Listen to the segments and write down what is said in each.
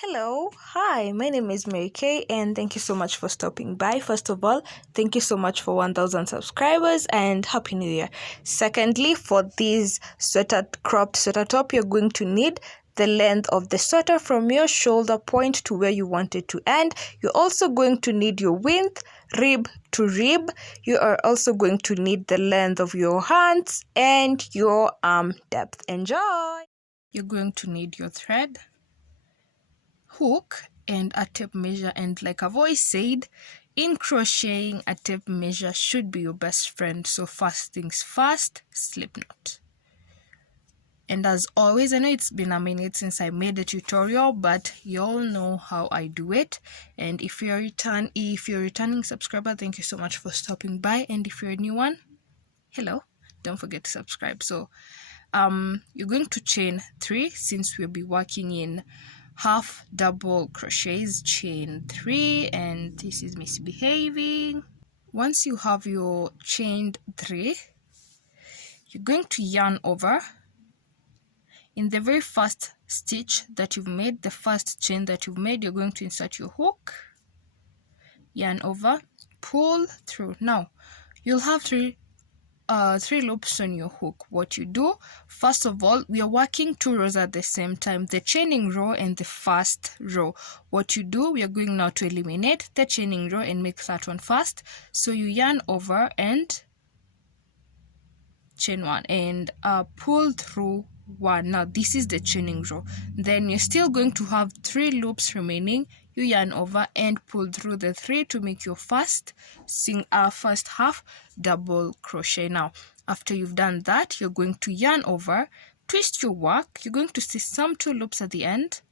Hello, hi, my name is Mary Kay, and thank you so much for stopping by. First of all, thank you so much for 1000 subscribers and Happy New Year. Secondly, for this cropped sweater top, you're going to need the length of the sweater from your shoulder point to where you want it to end. You're also going to need your width, rib to rib. You are also going to need the length of your hands and your arm depth. Enjoy! You're going to need your thread, hook, and a tape measure. And like I've always said, in crocheting, a tape measure should be your best friend. So first things first, slip knot. And as always, I know it's been a minute since I made a tutorial, but you all know how I do it. And if you're a returning subscriber, thank you so much for stopping by. And if you're a new one, hello, don't forget to subscribe. So you're going to chain 3 since we'll be working in half double crochets. Chain 3, and this is misbehaving. Once you have your chained 3, you're going to yarn over. In the very first stitch that you've made, the first chain that you've made, you're going to insert your hook, yarn over, pull through. Now you'll have three loops on your hook. What you do, first of all, we are working 2 rows at the same time, the chaining row and the first row. What you do, we are going now to eliminate the chaining row and make that one first. So you yarn over and chain 1 and pull through 1. Now this is the chaining row. Then you're still going to have 3 loops remaining. You yarn over and pull through the 3 to make your first half double crochet. Now after you've done that, you're going to yarn over, twist your work. You're going to see some 2 loops at the end.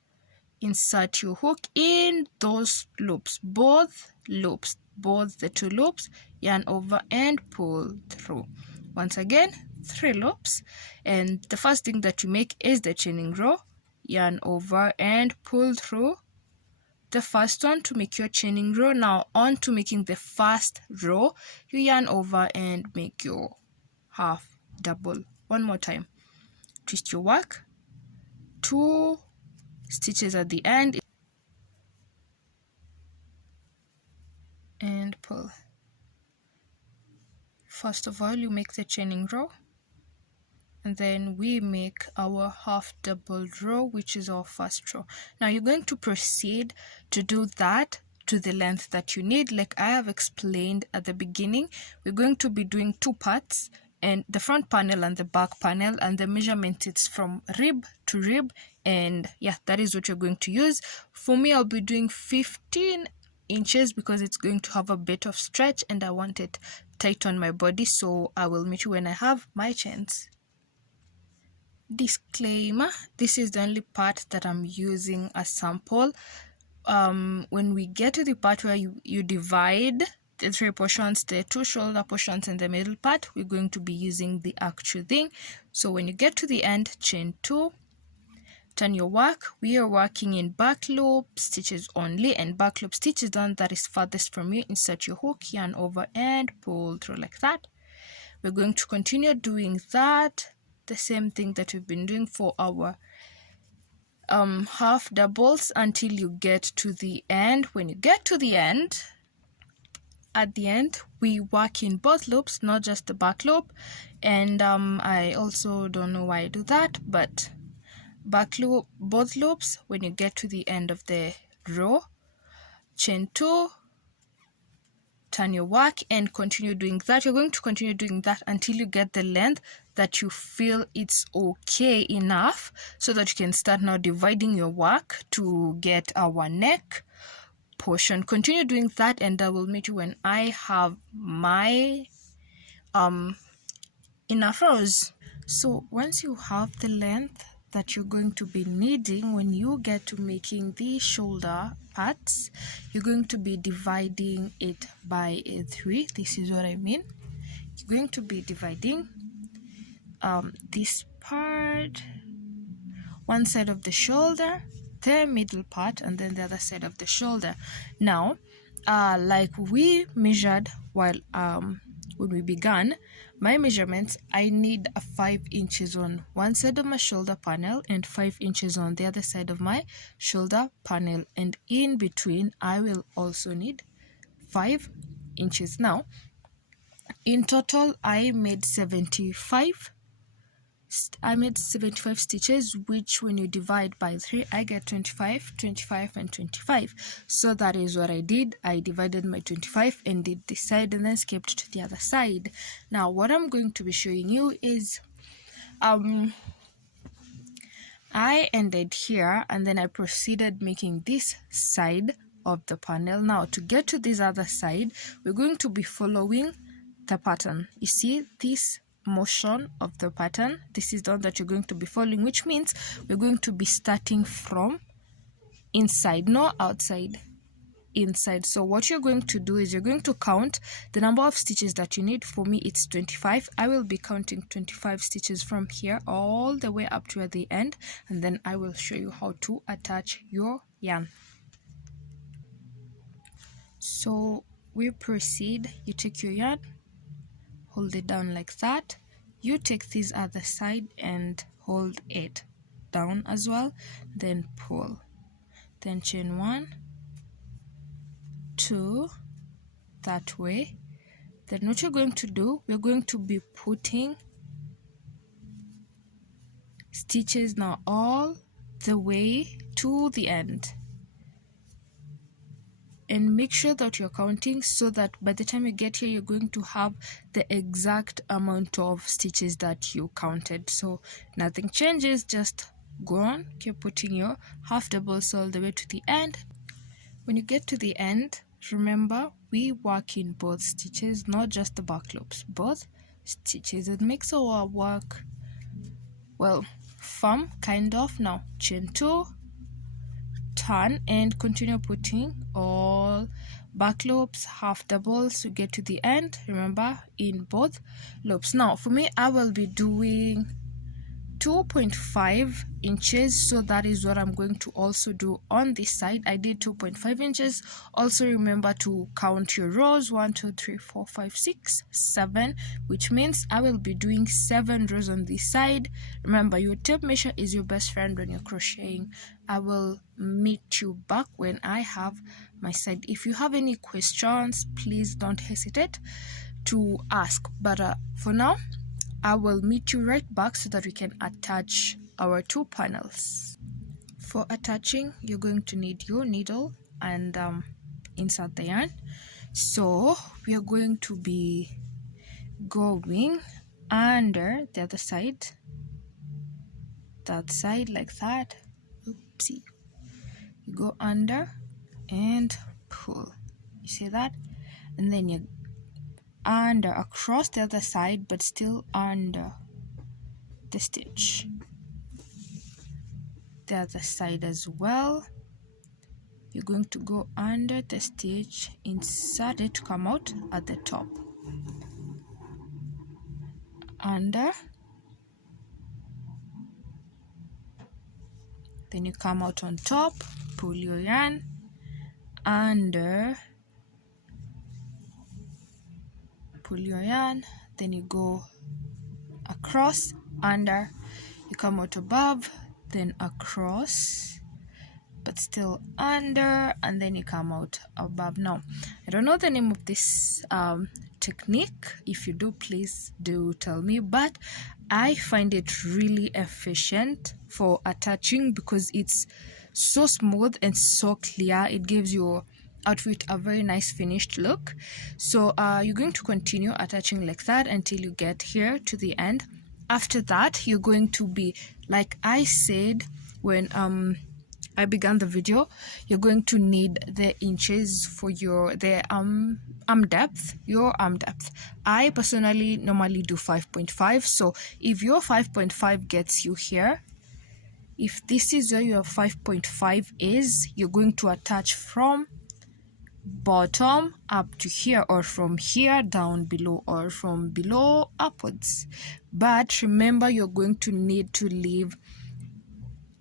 Insert your hook in those loops, both the 2 loops, yarn over and pull through. Once again, 3 loops, and the first thing that you make is the chaining row. Yarn over and pull through the first one to make your chaining row. Now on to making the first row, you yarn over and make your half double. One more time, twist your work, 2 stitches at the end and pull. First of all, you make the chaining row, and then we make our half double row, which is our first row. Now you're going to proceed to do that to the length that you need. Like I have explained at the beginning, we're going to be doing 2 parts, and the front panel and the back panel, and the measurement is from rib to rib, and yeah, that is what you're going to use. For me, I'll be doing 15 inches because it's going to have a bit of stretch and I want it tight on my body. So I will meet you when I have my chains. Disclaimer, this is the only part that I'm using as sample. When we get to the part where you divide the 3 portions, the 2 shoulder portions and the middle part, we're going to be using the actual thing. So when you get to the end, chain 2, turn your work. We are working in back loop stitches only, and back loop stitch is the one that is farthest from you. Insert your hook, yarn over and pull through like that. We're going to continue doing that, the same thing that we've been doing for our half doubles until you get to the end. When you get to the end, at the end we work in both loops, not just the back loop. And I also don't know why I do that, but back loop, both loops. When you get to the end of the row, chain 2, turn your work and continue doing that. You're going to continue doing that until you get the length that you feel it's okay enough, so that you can start now dividing your work to get our neck portion. Continue doing that, and I will meet you when I have my enough rows. So once you have the length that you're going to be needing, when you get to making the shoulder parts, you're going to be dividing it by 3. This is what I mean. You're going to be dividing this part, one side of the shoulder, the middle part, and then the other side of the shoulder. Now like we measured while when we began, my measurements, I need a 5 inches on one side of my shoulder panel and 5 inches on the other side of my shoulder panel, and in between I will also need 5 inches. Now in total I made 75 stitches, which when you divide by 3 I get 25, 25 and 25. So that is what I did. I divided my 25 and did this side and then skipped to the other side. Now what I'm going to be showing you is I ended here and then I proceeded making this side of the panel. Now to get to this other side, we're going to be following the pattern. You see this motion of the pattern, this is the one that you're going to be following, which means we're going to be starting from inside, no outside, inside. So what you're going to do is you're going to count the number of stitches that you need. For me it's 25. I will be counting 25 stitches from here all the way up to the end, and then I will show you how to attach your yarn. So we proceed. You take your yarn, hold it down like that. You take this other side and hold it down as well, then pull, then chain 1, 2, that way. Then what you're going to do, we're going to be putting stitches now all the way to the end, and make sure that you're counting so that by the time you get here you're going to have the exact amount of stitches that you counted. So nothing changes, just go on, keep putting your half doubles all the way to the end. When you get to the end, remember we work in both stitches, not just the back loops, both stitches. It makes our work, well, firm kind of. Now chain 2, turn and continue putting all back loops, half doubles to get to the end, remember in both loops. Now for me I will be doing 2.5 inches, so that is what I'm going to also do on this side. I did 2.5 inches. Also remember to count your rows, 1 2 3 4 5 6 7, which means I will be doing 7 rows on this side. Remember, your tape measure is your best friend when you're crocheting. I will meet you back when I have my side. If you have any questions, please don't hesitate to ask, but for now I will meet you right back so that we can attach our 2 panels. For attaching, you're going to need your needle and insert the yarn. So we are going to be going under the other side, that side like that. Oopsie. You go under and pull, you see that, and then you under across the other side, but still under the stitch. The other side as well, you're going to go under the stitch, insert it to come out at the top, under, then you come out on top, pull your yarn, under, pull your yarn, then you go across, under, you come out above, then across, but still under, and then you come out above. Now I don't know the name of this technique. If you do, please do tell me, but I find it really efficient for attaching because it's so smooth and so clear. It gives your outfit a very nice finished look. So you're going to continue attaching like that until you get here to the end. After that, you're going to be, like I said when I began the video, you're going to need the inches for your arm depth, your arm depth. I personally normally do 5.5, so if your 5.5 gets you here, if this is where your 5.5 is, you're going to attach from bottom up to here, or from here down below, or from below upwards. But remember, you're going to need to leave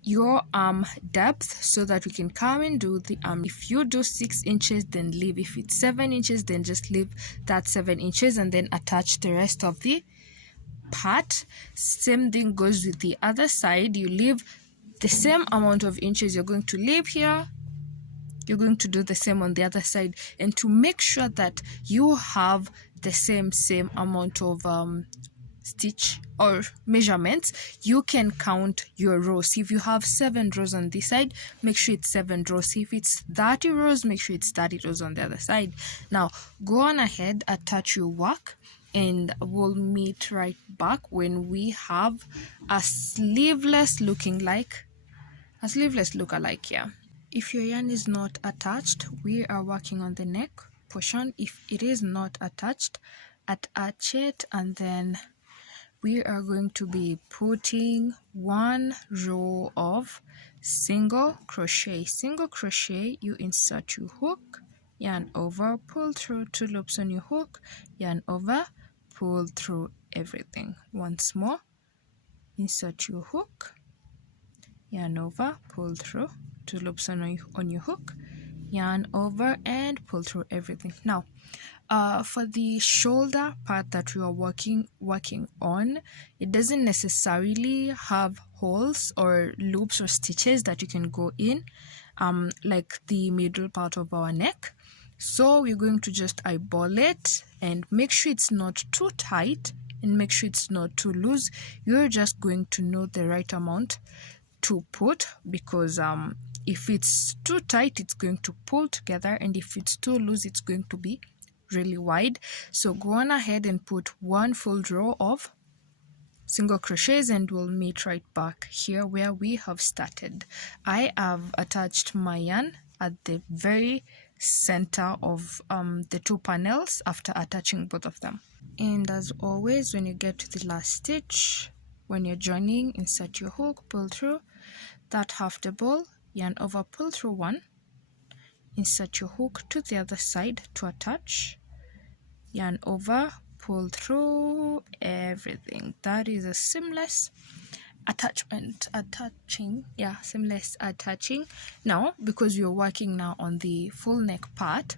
your arm depth so that we can come and do the arm. If you do 6 inches, then leave. If it's 7 inches, then just leave that 7 inches and then attach the rest of the part. Same thing goes with the other side. You leave the same amount of inches you're going to leave here, you're going to do the same on the other side. And to make sure that you have the same amount of stitch or measurements, you can count your rows. If you have 7 rows on this side, make sure it's 7 rows. If it's 30 rows, make sure it's 30 rows on the other side. Now go on ahead, attach your work, and we'll meet right back when we have a sleeveless lookalike here. If your yarn is not attached, we are working on the neck portion. If it is not attached, attach it, and then we are going to be putting 1 row of single crochet. You insert your hook, yarn over, pull through 2 loops on your hook, yarn over, pull through everything. Once more, insert your hook, yarn over, pull through 2 loops on your hook, yarn over, and pull through everything. Now for the shoulder part that we are working on, it doesn't necessarily have holes or loops or stitches that you can go in like the middle part of our neck. So we're going to just eyeball it and make sure it's not too tight and make sure it's not too loose. You're just going to know the right amount to put, because if it's too tight, it's going to pull together, and if it's too loose, it's going to be really wide. So go on ahead and put 1 full row of single crochets, and we'll meet right back here where we have started. I have attached my yarn at the very center of the 2 panels after attaching both of them. And as always, when you get to the last stitch, when you're joining, insert your hook, pull through that half double, yarn over, pull through 1, insert your hook to the other side to attach, yarn over, pull through everything. That is a seamless seamless attaching. Now, because you're working now on the full neck part,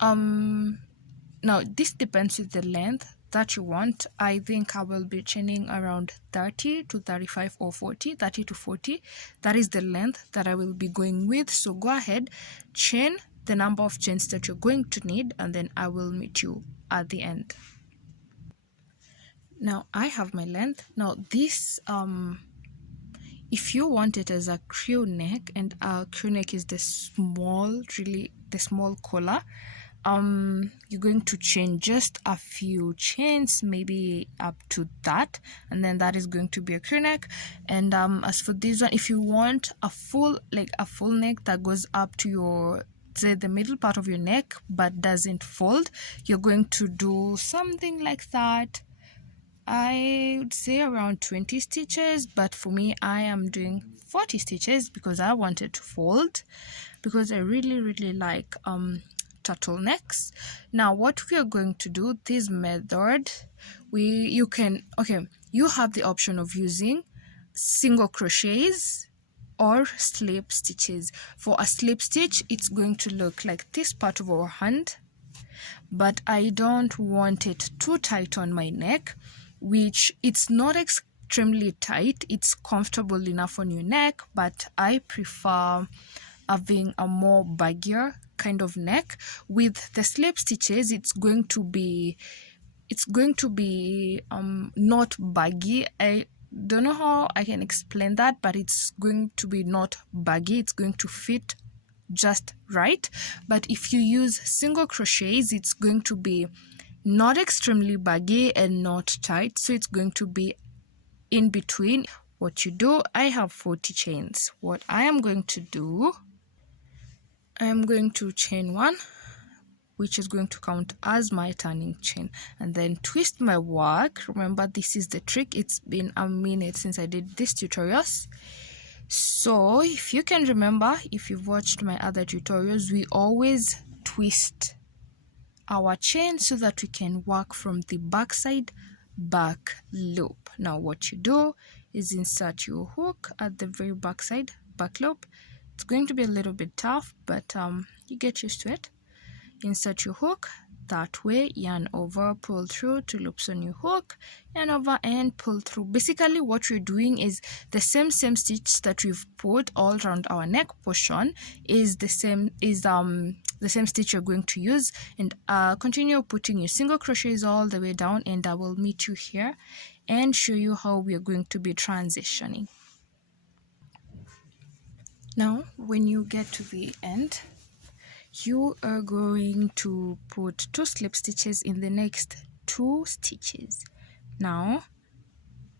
now this depends with the length that you want. I think I will be chaining around 30 to 35 or 40, 30 to 40. That is the length that I will be going with. So go ahead, chain the number of chains that you're going to need, and then I will meet you at the end. Now I have my length. Now this if you want it as a crew neck, and a crew neck is the small collar, you're going to chain just a few chains, maybe up to that, and then that is going to be a crew neck. And as for this one, if you want a full neck that goes up to your, say, the middle part of your neck but doesn't fold, you're going to do something like that. I would say around 20 stitches, but for me I am doing 40 stitches because I want it to fold, because I really like turtlenecks. Now what we are going to do, this method, you have the option of using single crochets or slip stitches. For a slip stitch, it's going to look like this part of our hand, but I don't want it too tight on my neck, which it's not extremely tight, it's comfortable enough on your neck, but I prefer having a more baggier kind of neck. With the slip stitches, it's going to be not baggy. I don't know how I can explain that, but it's going to be not baggy, it's going to fit just right. But if you use single crochets, it's going to be not extremely baggy and not tight, so it's going to be in between. What you do, I have 40 chains. What I am going to do, I am going to chain 1, which is going to count as my turning chain, and then twist my work. Remember, this is the trick. It's been a minute since I did these tutorials, so if you can remember, if you've watched my other tutorials, we always twist our chain so that we can work from the back side back loop. Now what you do is insert your hook at the very back side back loop. It's going to be a little bit tough, but you get used to it. Insert your hook, that way, yarn over, pull through, 2 loops on your hook, yarn over and pull through. Basically what we're doing is the same stitch that we've put all around our neck portion is the same stitch you're going to use, and continue putting your single crochets all the way down, and I will meet you here and show you how we are going to be transitioning. Now when you get to the end, you are going to put 2 slip stitches in the next 2 stitches. Now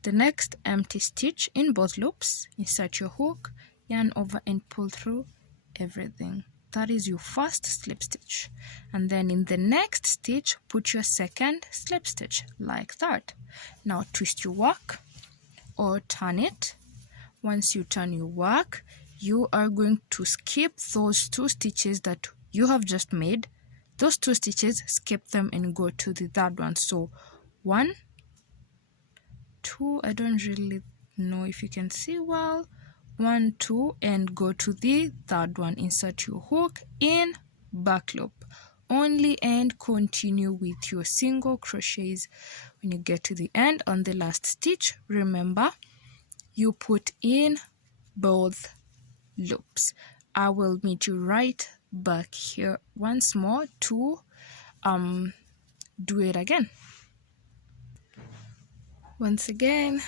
the next empty stitch in both loops, insert your hook, yarn over and pull through everything. That is your first slip stitch, and then in the next stitch put your second slip stitch like that. Now twist your work or turn it. Once you turn your work, you are going to skip those 2 stitches that you have just made. Those 2 stitches, skip them and go to the third one. So 1, 2, I don't really know if you can see well, 1, 2, and go to the third one. Insert your hook in, back loop only, and continue with your single crochets. When you get to the end on the last stitch, remember you put in both loops. I will meet you right back here once more to do it again. Once again,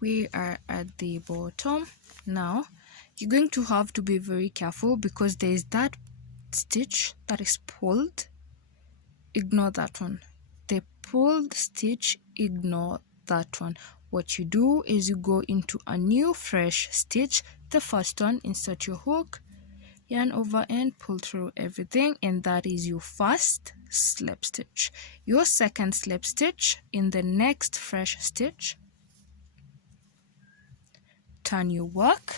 we are at the bottom. Now you're going to have to be very careful because there is that stitch that is pulled. Ignore that one. The pulled stitch, ignore that one. What you do is you go into a new fresh stitch, the first one, insert your hook, yarn over and pull through everything, and that is your first slip stitch. Your second slip stitch in the next fresh stitch, turn your work,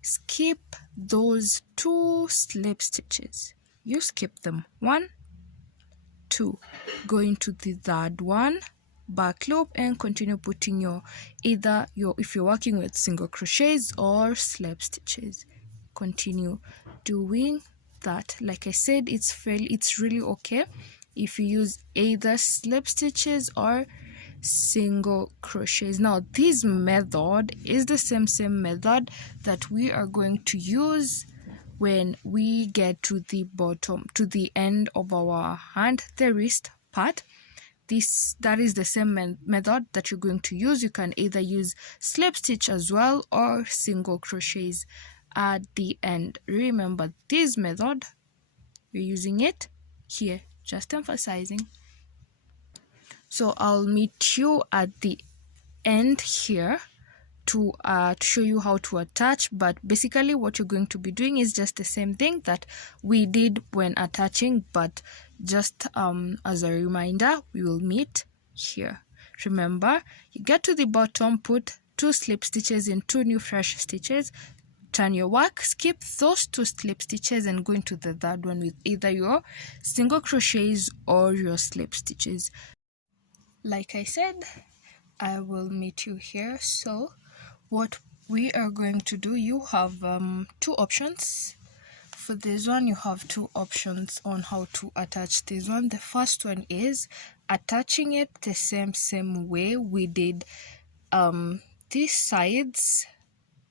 skip those 2 slip stitches. You skip them, 1, 2, go into the third one, back loop, and continue putting your if you're working with single crochets or slip stitches, continue doing that. Like I said, it's really okay if you use either slip stitches or single crochets. Now this method is the same method that we are going to use when we get to the bottom, to the end of our hand, the wrist part. That is the same method that you're going to use. You can either use slip stitch as well or single crochets at the end. Remember this method, we're using it here, just emphasizing. So I'll meet you at the end here to show you how to attach, but basically what you're going to be doing is just the same thing that we did when attaching, but just as a reminder, we will meet here. Remember, you get to the bottom, put 2 slip stitches in 2 new fresh stitches, turn your work, skip those 2 slip stitches and go into the third one with either your single crochets or your slip stitches. Like I said, I will meet you here. So what we are going to do, you have 2 options. For this one, you have 2 options on how to attach this one. The first one is attaching it the same way we did these sides.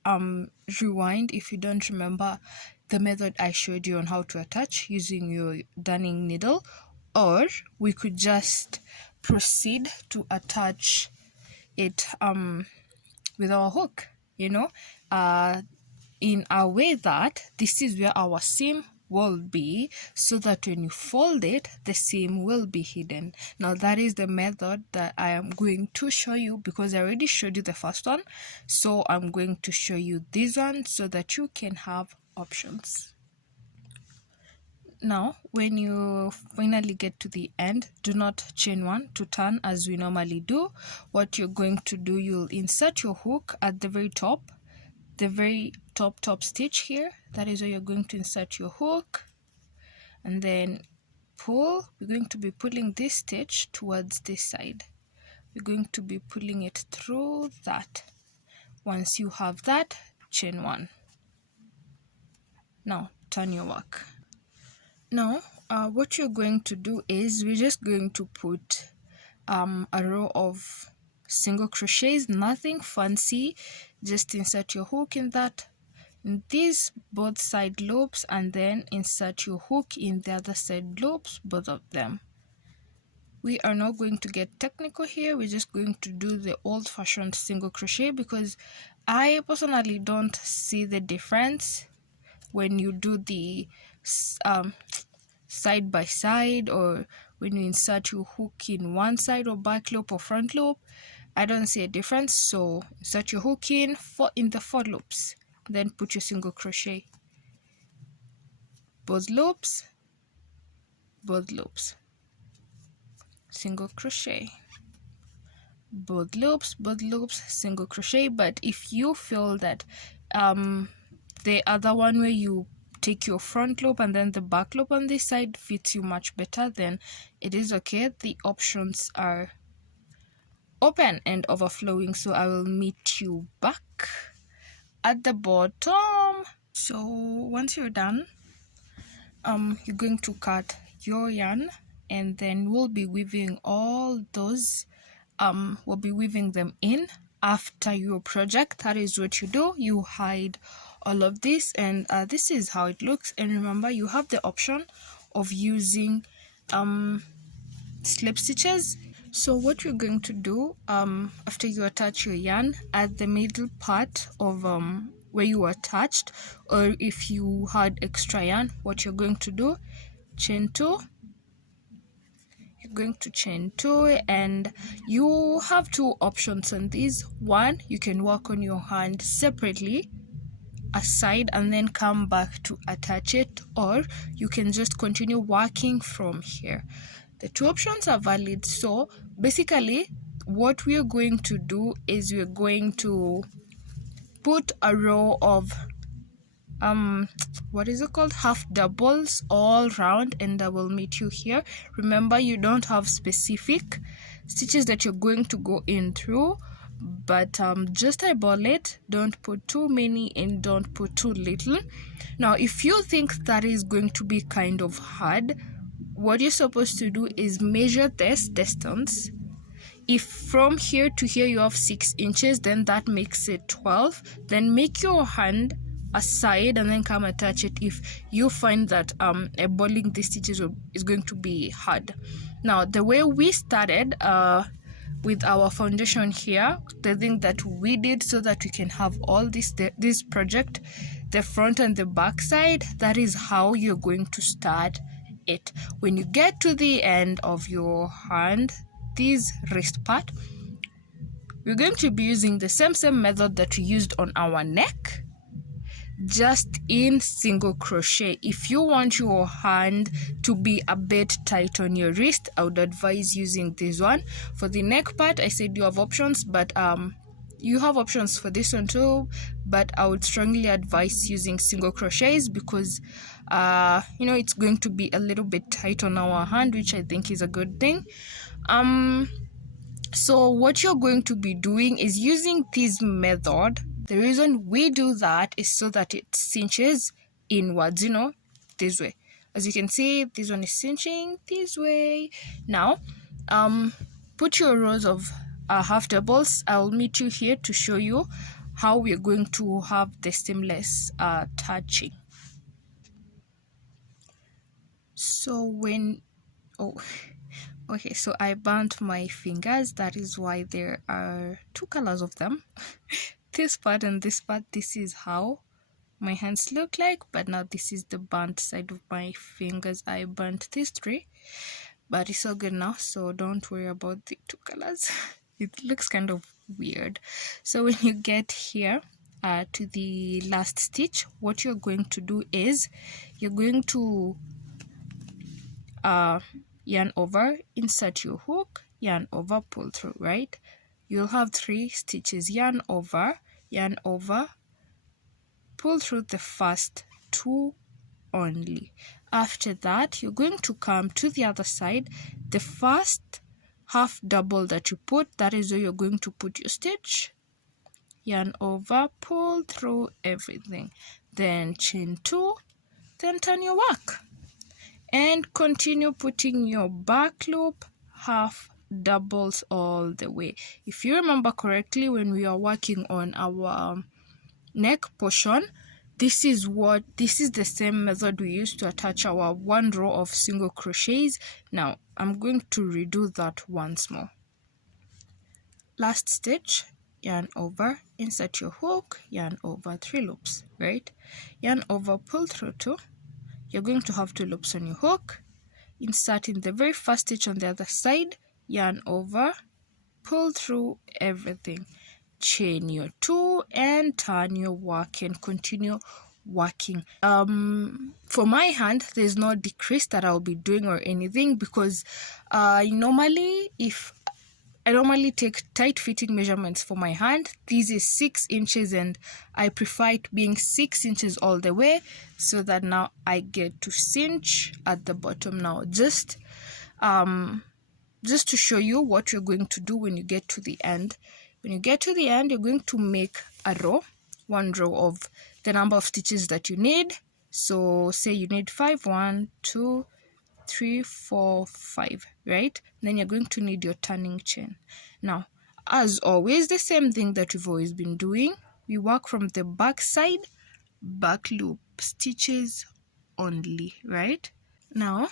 Rewind if you don't remember the method I showed you on how to attach using your darning needle, or we could just proceed to attach it with our hook, in a way that this is where our seam will be, so that when you fold it, the seam will be hidden. Now that is the method that I am going to show you, because I already showed you the first one, so I'm going to show you this one so that you can have options. Now when you finally get to the end, do not chain 1 to turn as we normally do. What you're going to do, you'll insert your hook at the very top, the very top stitch here. That is where you're going to insert your hook, and then pull. We're going to be pulling this stitch towards this side. We're going to be pulling it through that. Once you have that, chain 1. Now turn your work. Now what you're going to do is we're just going to put a row of single crochets, nothing fancy. Just insert your hook in these both side loops, and then insert your hook in the other side loops, both of them. We are not going to get technical here. We're just going to do the old-fashioned single crochet, because I personally don't see the difference when you do the side by side, or when you insert your hook in one side or back loop or front loop. I don't see a difference. So insert your hook in the 4 loops, then put your single crochet, both loops, single crochet, both loops, single crochet. But if you feel that the other one where you take your front loop and then the back loop on this side fits you much better, then it is okay. The options are open and overflowing. So I will meet you back at the bottom. So once you're done, you're going to cut your yarn, and then we'll be weaving all those, we'll be weaving them in after your project. That is what you do. You hide all of this, and this is how it looks. And remember, you have the option of using slip stitches. So what you're going to do, after you attach your yarn at the middle part of where you attached, or if you had extra yarn, what you're going to do, chain 2. You're going to chain 2, and you have 2 options on these. One, you can work on your hand separately aside and then come back to attach it, or you can just continue working from here. The 2 options are valid. So basically what we're going to do is we're going to put a row of what is it called, half doubles all round, and I will meet you here. Remember, you don't have specific stitches that you're going to go in through, but just eyeball it. Don't put too many and don't put too little. Now if you think that is going to be kind of hard, what you're supposed to do is measure this distance. If from here to here you have 6 inches, then that makes it 12. Then make your hand aside and then come attach it if you find that eyeballing the stitches is going to be hard. Now the way we started with our foundation here, the thing that we did so that we can have all this project, the front and the back side, that is how you're going to start it. When you get to the end of your hand, this wrist part, we're going to be using the same method that we used on our neck, just in single crochet. If you want your hand to be a bit tight on your wrist, I would advise using this one. For the neck part, I said you have options, but you have options for this one too, but I would strongly advise using single crochets, because it's going to be a little bit tight on our hand, which I think is a good thing. So what you're going to be doing is using this method. The reason we do that is so that it cinches inwards, this way. As you can see, this one is cinching this way. Now put your rows of half doubles. I'll meet you here to show you how we're going to have the seamless touching. So okay, so I burnt my fingers. That is why there are 2 colors of them. This part and this part. This is how my hands look like, but now this is the burnt side of my fingers. I burnt these 3, but it's all good now, so don't worry about the 2 colors. It looks kind of weird. So when you get here to the last stitch, what you're going to do is you're going to yarn over, insert your hook, yarn over, pull through, right? You'll have 3 stitches, yarn over, pull through the first 2 only. After that, you're going to come to the other side. The first half double that you put, that is where you're going to put your stitch, yarn over, pull through everything, then chain 2, then turn your work. and continue putting your back loop half doubles all the way. If you remember correctly, when we are working on our neck portion, this is the same method we used to attach our one row of single crochets. Now I'm going to redo that once more. Last stitch, yarn over, insert your hook, yarn over 3 loops, right? Yarn over, pull through 2. You're going to have 2 loops on your hook. Insert in the very first stitch on the other side, yarn over, pull through everything, chain your 2 and turn your work and continue working. For my hand, there's no decrease that I'll be doing or anything, because I normally take tight fitting measurements for my hand. This is 6 inches and I prefer it being 6 inches all the way, so that now I get to cinch at the bottom. Now just to show you what you're going to do when you get to the end. When you get to the end, you're going to make a row, one row of the number of stitches that you need. So say you need 5, 1, 2, 3, 4, 5, right? Then you're going to need your turning chain. Now, as always, the same thing that we've always been doing, we work from the back side, back loop stitches only, right? Now,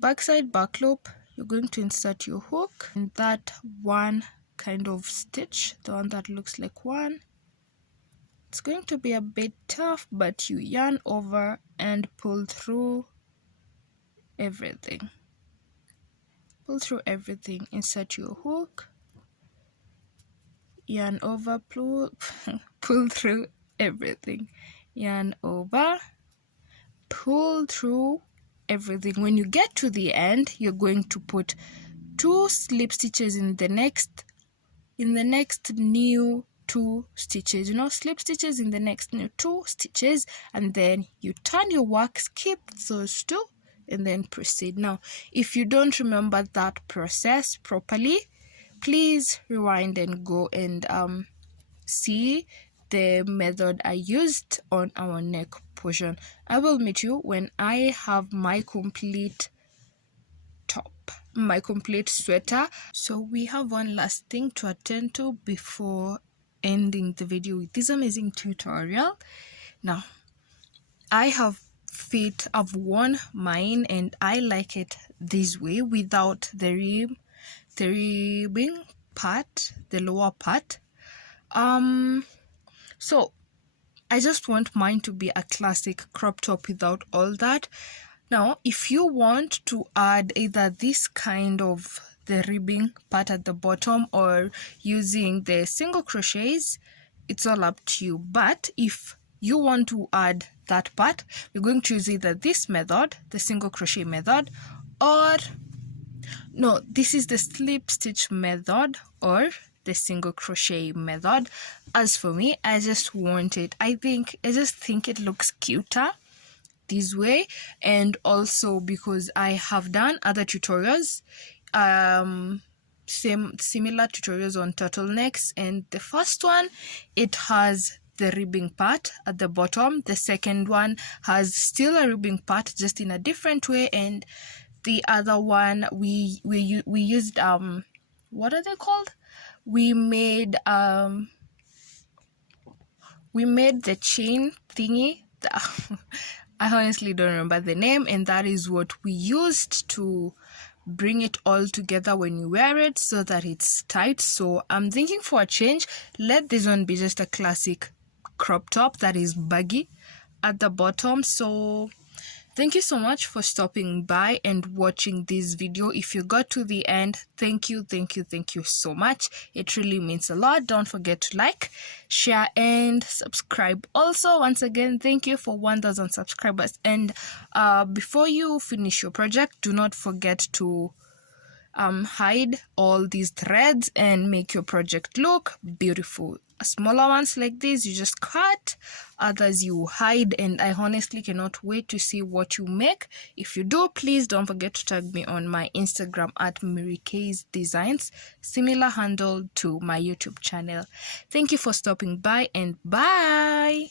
back side, back loop, you're going to insert your hook in that one kind of stitch, the one that looks like one. It's going to be a bit tough, but you yarn over and pull through everything. Pull through everything, insert your hook, yarn over, pull through everything, yarn over, pull through everything. When you get to the end, you're going to put 2 slip stitches in the next new 2 stitches, slip stitches in the next new 2 stitches, and then you turn your work, skip those 2, and then proceed. Now, if you don't remember that process properly, please rewind and go and see the method I used on our neck portion. I will meet you when I have my complete top, my complete sweater. So we have one last thing to attend to before ending the video with this amazing tutorial. Now, I've worn mine and I like it this way, without the ribbing part, the lower part. So I just want mine to be a classic crop top without all that. Now, if you want to add either this kind of the ribbing part at the bottom or using the single crochets, it's all up to you. But if you want to add that part, we're going to use either this method, the single crochet method, or no, this is the slip stitch method or the single crochet method. As for me, I just think it looks cuter this way, and also because I have done other tutorials, similar tutorials on turtlenecks, and the first one, it has the ribbing part at the bottom. The second one has still a ribbing part, just in a different way, and the other one we used what are they called? We made the chain thingy. I honestly don't remember the name, and that is what we used to bring it all together when you wear it so that it's tight. So I'm thinking for a change, let this one be just a classic crop top that is baggy at the bottom. So thank you so much for stopping by and watching this video. If you got to the end, thank you so much. It really means a lot. Don't forget to like, share, and subscribe. Also, once again, thank you for 1,000 subscribers. And before you finish your project, do not forget to hide all these threads and make your project look beautiful. Smaller ones like this you just cut, others you hide, and I honestly cannot wait to see what you make. If you do, please don't forget to tag me on my Instagram at Mary K's Designs, similar handle to my YouTube channel. Thank you for stopping by, and bye.